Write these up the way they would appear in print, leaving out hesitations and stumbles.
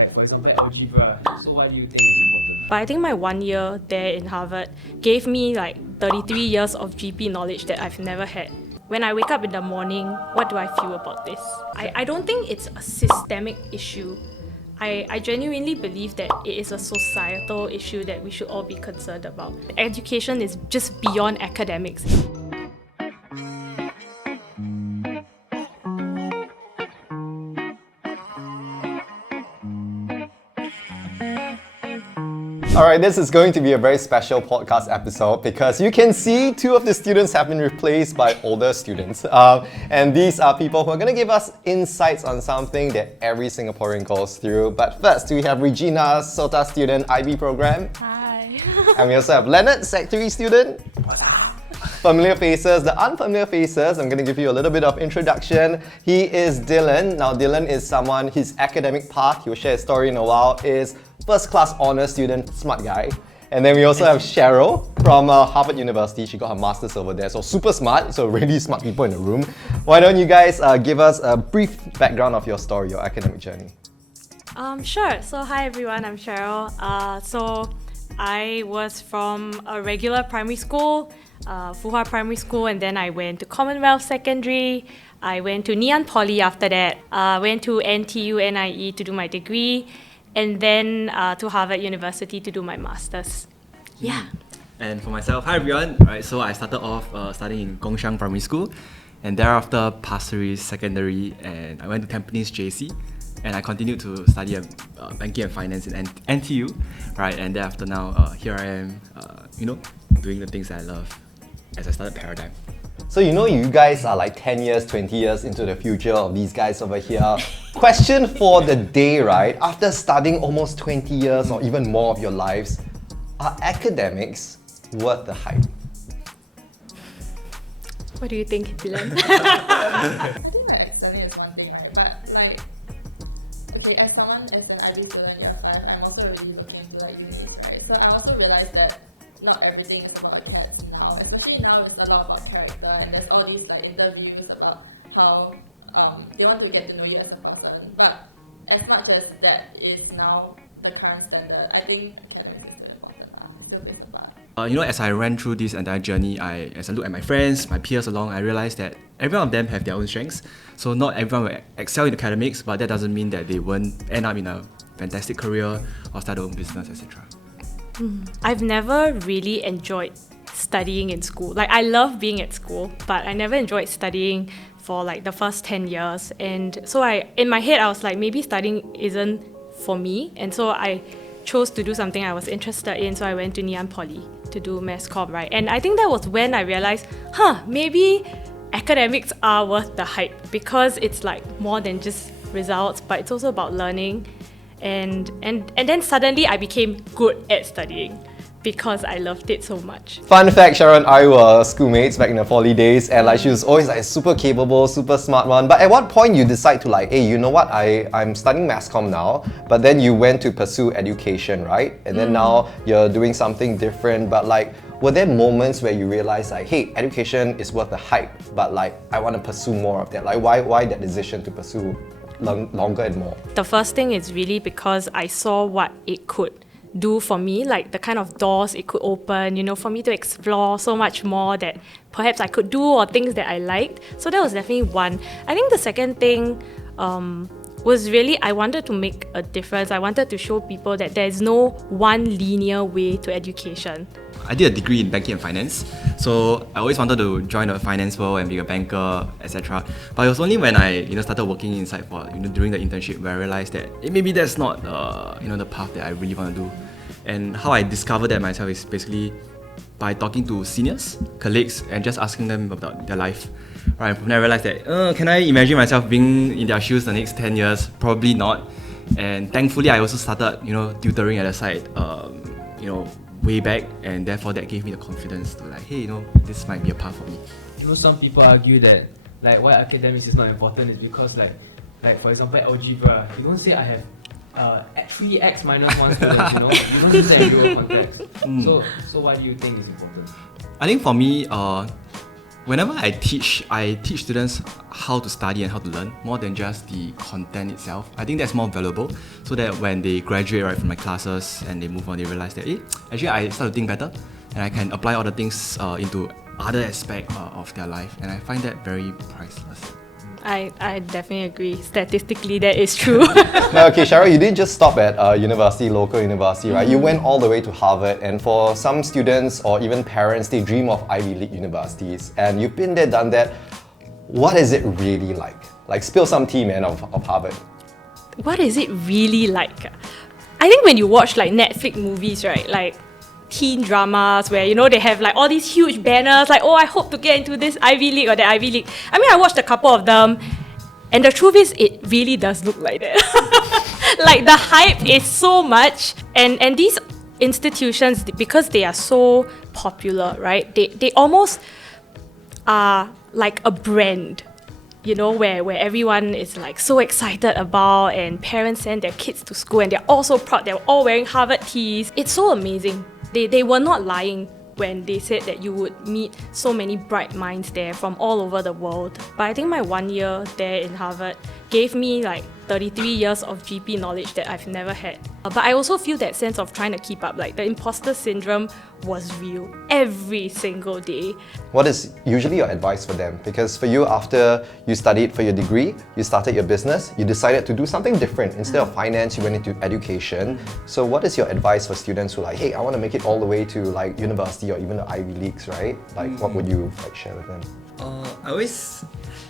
Like for example, algebra. So what do you think is important? But I think my 1 year there in Harvard gave me like 33 years of GP knowledge that I've never had. When I wake up in the morning, what do I feel about this? I don't think it's a systemic issue. I genuinely believe that it is a societal issue that we should all be concerned about. Education is just beyond academics. Alright, this is going to be a very special podcast episode because you can see two of the students have been replaced by older students. And these are people who are going to give us insights on something that every Singaporean goes through. But first, we have Regina, SOTA student, IB program. Hi. And we also have Leonard, Sec 3 student. Familiar faces, the unfamiliar faces, I'm going to give you a little bit of introduction. He is Dylan. Now Dylan is someone, his academic path, he'll share his story in a while, is first class honours student, smart guy. And then we also have Cheryl from Harvard University. She got her master's over there, so super smart, so really smart people in the room. Why don't you guys give us a brief background of your story, your academic journey? Sure. So hi everyone, I'm Cheryl. So I was from a regular primary school, Fuhua Primary School, and then I went to Commonwealth Secondary. I went to Ngee Ann Poly after that. Went to NTU NIE to do my degree, and then to Harvard University to do my master's. Yeah. And for myself, hi everyone. Right, so I started off studying in Gongshang Primary School, and thereafter Pasir Ris Secondary, and I went to Tampines JC, and I continued to study banking and finance in NTU, right? And thereafter now, here I am, doing the things that I love as I started Paradigm. So you guys are like 10 years, 20 years into the future of these guys over here. Question for the day, right? After studying almost 20 years or even more of your lives, are academics worth the hype? What do you think, Dylan? I think that study is one thing, right? But as someone as an IB student year 5, I'm also really looking to units, right? So I also realized that not everything is about cats now, especially now it's a lot about character, and there's all these interviews about how they want to get to know you as a person. But as much as that is now the current standard, I think academics is still important. Still plays a part. As I ran through this entire journey, as I look at my friends, my peers along, I realized that every one of them have their own strengths. So not everyone will excel in academics, but that doesn't mean that they won't end up in a fantastic career or start their own business, etc. I've never really enjoyed studying in school. I love being at school, but I never enjoyed studying for the first 10 years. And so in my head, I was like, maybe studying isn't for me. And so I chose to do something I was interested in. So I went to Ngee Ann Poly to do Mass Comm, right? And I think that was when I realized, maybe academics are worth the hype, because it's more than just results, but it's also about learning. And then suddenly I became good at studying because I loved it so much. Fun fact, Cheryl and I were schoolmates back in the poly days, and she was always super capable, super smart one. But at what point you decide to hey, you know what, I'm studying Mass Comm now, but then you went to pursue education, right? And then now you're doing something different, but were there moments where you realized hey, education is worth the hype, but I want to pursue more of that? Why that decision to pursue longer and more? The first thing is really because I saw what it could do for me, the kind of doors it could open, for me to explore so much more that perhaps I could do, or things that I liked. So that was definitely one. I think the second thing was really I wanted to make a difference. I wanted to show people that there's no one linear way to education. I did a degree in banking and finance, so I always wanted to join the finance world and be a banker, etc. But it was only when I started working inside for during the internship where I realized that maybe that's not the path that I really want to do. And how I discovered that myself is basically by talking to seniors, colleagues, and just asking them about their life. Right, from there I realized that can I imagine myself being in their shoes the next 10 years? Probably not. And thankfully I also started tutoring at the side way back, and therefore that gave me the confidence to hey, this might be a path for me. Some people argue that why academics is not important is because for example algebra, you don't say I have 3x minus 1 students, you don't use that in real context. So what do you think is important? I think for me, Whenever I teach students how to study and how to learn more than just the content itself. I think that's more valuable, so that when they graduate right from my classes and they move on, they realize that actually I start to think better and I can apply all the things into other aspects of their life, and I find that very priceless. I definitely agree. Statistically, that is true. Now, okay, Cheryl, you didn't just stop at local university, right? You went all the way to Harvard, and for some students or even parents, they dream of Ivy League universities, and you've been there, done that. What is it really like? Like, spill some tea, man, of Harvard. What is it really like? I think when you watch like Netflix movies, right, like teen dramas where, you know, they have like all these huge banners like, oh, I hope to get into this Ivy League or that Ivy League. I mean, I watched a couple of them, and the truth is it really does look like that. Like, the hype is so much, and these institutions, because they are so popular, right, they almost are like a brand, you know, where everyone is like so excited about, and parents send their kids to school and they're all so proud, they're all wearing Harvard tees. It's so amazing. They were not lying when they said that you would meet so many bright minds there from all over the world. But I think my 1 year there in Harvard gave me like 33 years of GP knowledge that I've never had. But I also feel that sense of trying to keep up, like the imposter syndrome was real every single day. What is usually your advice for them? Because for you, after you studied for your degree, you started your business, you decided to do something different. Instead of finance, you went into education. So what is your advice for students who are like, hey, I want to make it all the way to like university or even the Ivy Leagues, right? Like, what would you like share with them? I always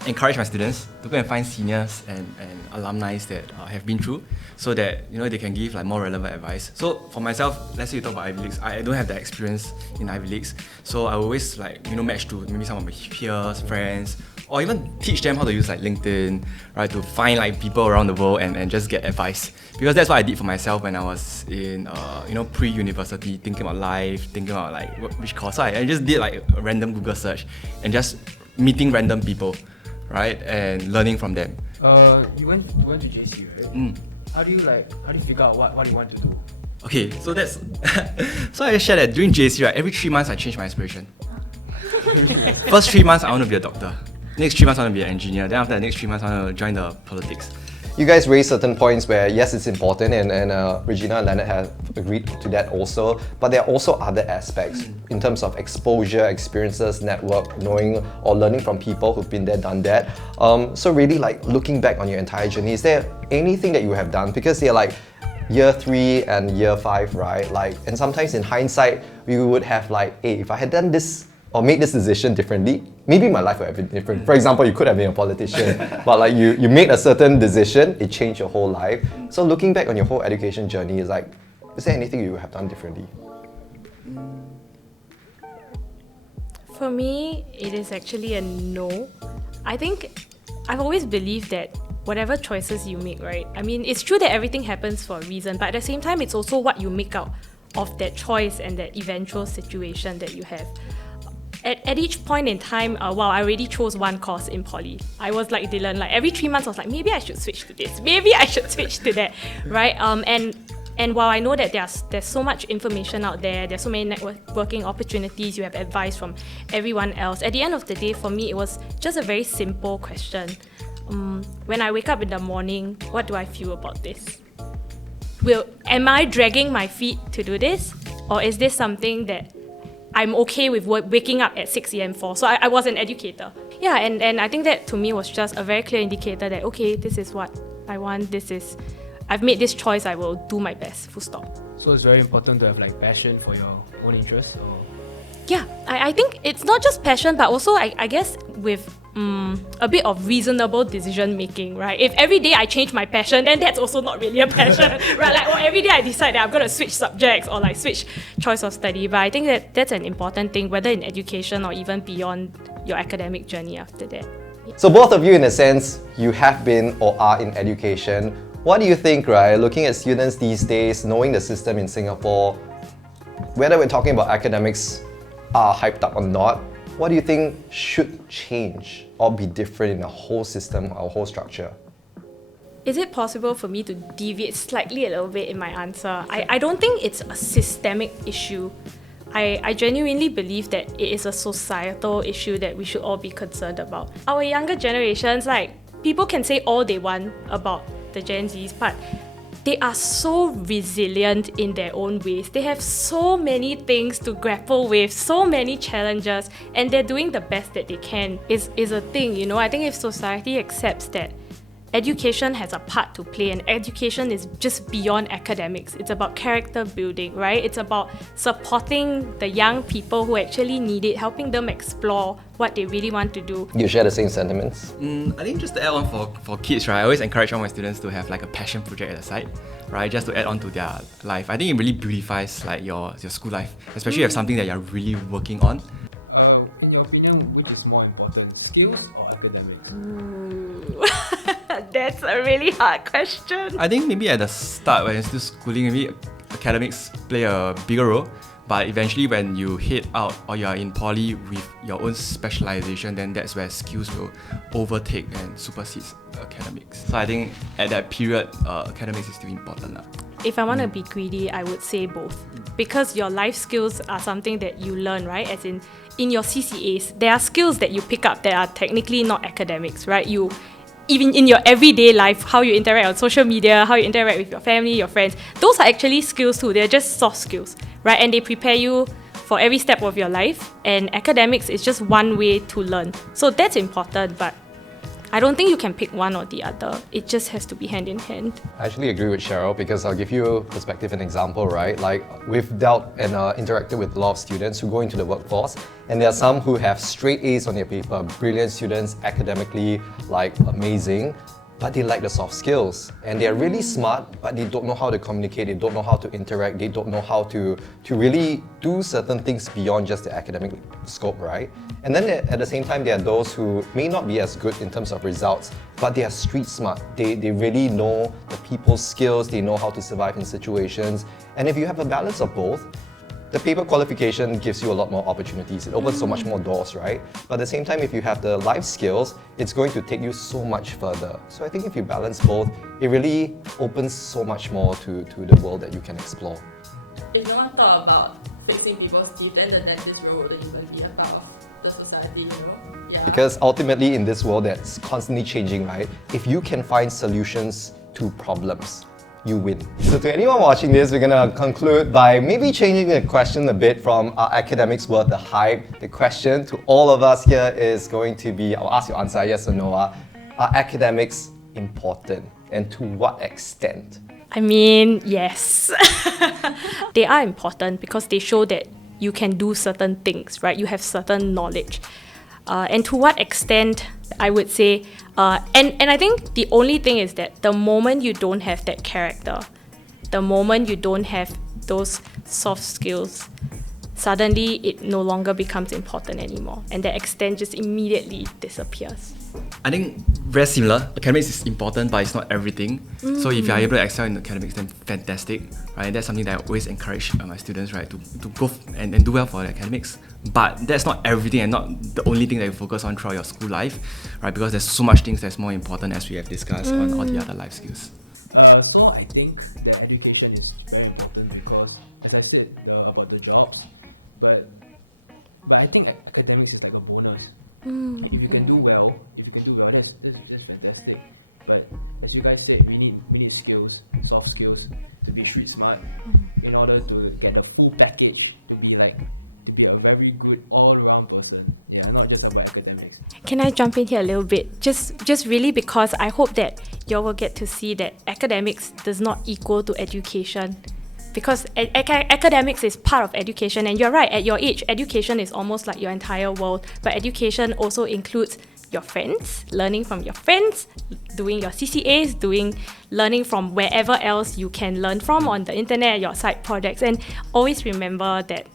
encourage my students to go and find seniors and alumni that have been through, so that, you know, they can give like more relevant advice. So for myself, let's say you talk about Ivy Leagues, I don't have that experience in Ivy Leagues, so I always like, you know, match to maybe some of my peers, friends, or even teach them how to use like LinkedIn, right, to find like people around the world and just get advice. Because that's what I did for myself when I was in pre-university, thinking about life, thinking about like which course. So I just did like a random Google search and just meeting random people, right, and learning from them. You went to JC, right? How do you figure out what you want to do? Okay, so that's so I shared that during JC, right, every 3 months I changed my aspiration. First 3 months I want to be a doctor. Next 3 months I want to be an engineer. Then after the next 3 months I want to join the politics. You guys raised certain points where, yes, it's important, and Regina and Leonard have agreed to that also, but there are also other aspects in terms of exposure, experiences, network, knowing or learning from people who've been there, done that. So really, like, looking back on your entire journey, is there anything that you have done? Because they're like year 3 and year 5, right? Like, and sometimes in hindsight, we would have like, hey, if I had done this or made this decision differently, maybe my life would have been different. For example, you could have been a politician, but like you made a certain decision, it changed your whole life. So looking back on your whole education journey, is there anything you would have done differently? For me, it is actually a no. I think I've always believed that whatever choices you make, right? I mean, it's true that everything happens for a reason, but at the same time, it's also what you make out of that choice and that eventual situation that you have. At each point in time, I already chose one course in poly. I was like Dylan, like every 3 months I was like, maybe I should switch to this, maybe I should switch to that, right? And while I know that there's so much information out there's so many networking opportunities, you have advice from everyone else, at the end of the day, for me, it was just a very simple question. When I wake up in the morning, what do I feel about this? Am I dragging my feet to do this? Or is this something that I'm okay with waking up at 6 a.m. for? So I was an educator. Yeah, and I think that to me was just a very clear indicator that, okay, this is what I want, I've made this choice, I will do my best, full stop. So it's very important to have like passion for your own interests? Or? Yeah, I think it's not just passion, but also I guess with a bit of reasonable decision making, right? If every day I change my passion, then that's also not really a passion, right? Like, or every day I decide that I'm going to switch subjects or like switch choice of study. But I think that that's an important thing, whether in education or even beyond your academic journey after that. So both of you, in a sense, you have been or are in education. What do you think, right? Looking at students these days, knowing the system in Singapore, whether we're talking about academics are hyped up or not, what do you think should change or be different in the whole system, our whole structure? Is it possible for me to deviate slightly a little bit in my answer? I don't think it's a systemic issue. I genuinely believe that it is a societal issue that we should all be concerned about. Our younger generations, like, people can say all they want about the Gen Zs, but they are so resilient in their own ways. They have so many things to grapple with, so many challenges, and they're doing the best that they can is a thing, you know. I think if society accepts that education has a part to play, and education is just beyond academics. It's about character building, right? It's about supporting the young people who actually need it, helping them explore what they really want to do. You share the same sentiments? I think just to add on for kids, right, I always encourage all my students to have like a passion project at the side, right, just to add on to their life. I think it really beautifies like your school life, especially if you have something that you're really working on. In your opinion, which is more important, skills or academics? Ooh. That's a really hard question. I think maybe at the start when you're still schooling, maybe academics play a bigger role. But eventually when you head out or you are in poly with your own specialization, then that's where skills will overtake and supersede academics. So I think at that period, academics is still important. If I want to be greedy, I would say both. Because your life skills are something that you learn, right? As in your CCAs, there are skills that you pick up that are technically not academics, right? Even in your everyday life, how you interact on social media, how you interact with your family, your friends, those are actually skills too. They're just soft skills, right? And they prepare you for every step of your life. And academics is just one way to learn. So that's important, but I don't think you can pick one or the other. It just has to be hand in hand. I actually agree with Cheryl because I'll give you perspective and example, right? Like we've dealt and interacted with a lot of students who go into the workforce, and there are some who have straight A's on their paper, brilliant students, academically like amazing, but they lack the soft skills. And they're really smart, but they don't know how to communicate, they don't know how to interact, they don't know how to really do certain things beyond just the academic scope, right? And then at the same time, there are those who may not be as good in terms of results, but they are street smart. They really know the people's skills, they know how to survive in situations. And if you have a balance of both, the paper qualification gives you a lot more opportunities. It opens so much more doors, right? But at the same time, if you have the life skills, it's going to take you so much further. So I think if you balance both, it really opens so much more to the world that you can explore. If you want to talk about fixing people's teeth, then the dentist role wouldn't even be a part of the society, you know? Yeah. Because ultimately in this world that's constantly changing, right? If you can find solutions to problems, you win. So to anyone watching this, we're gonna conclude by maybe changing the question a bit from are academics worth the hype? The question to all of us here is going to be, I'll ask you to answer yes or no. Are academics important? And to what extent? I mean, yes. They are important because they show that you can do certain things, right? You have certain knowledge. And to what extent, I would say, and I think the only thing is that the moment you don't have that character, the moment you don't have those soft skills, suddenly it no longer becomes important anymore. And that extent just immediately disappears. I think very similar. Academics is important, but it's not everything. So if you are able to excel in academics, then fantastic, right? That's something that I always encourage my students, right, to go and do well for the academics. But that's not everything and not the only thing that you focus on throughout your school life, right? Because there's so much things that's more important as we have discussed on all the other life skills. So I think that education is very important because, as I said, about the jobs, but I think academics is like a bonus. If you can do well, that's fantastic. But as you guys said, we need skills, soft skills, to be street smart in order to get the full package to be a very good all-round person. Yeah, not just about academics. Can I jump in here a little bit? Just really because I hope that you will get to see that academics does not equal to education. Because academics is part of education, and you're right, at your age, education is almost like your entire world, but education also includes your friends, learning from your friends, doing your CCAs, learning from wherever else you can learn from on the internet, your side projects, and always remember that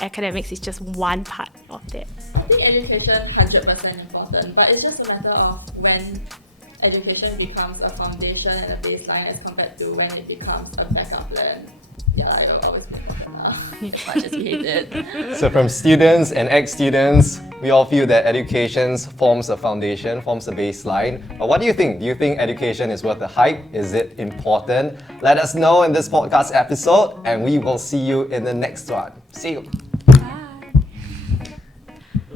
academics is just one part of that. I think education 100% important, but it's just a matter of when education becomes a foundation and a baseline as compared to when it becomes a backup plan. Yeah, I don't always make up enough as much as we hate it. So from students and ex-students, we all feel that education forms a foundation, forms a baseline. But what do you think? Do you think education is worth the hype? Is it important? Let us know in this podcast episode, and we will see you in the next one. See you.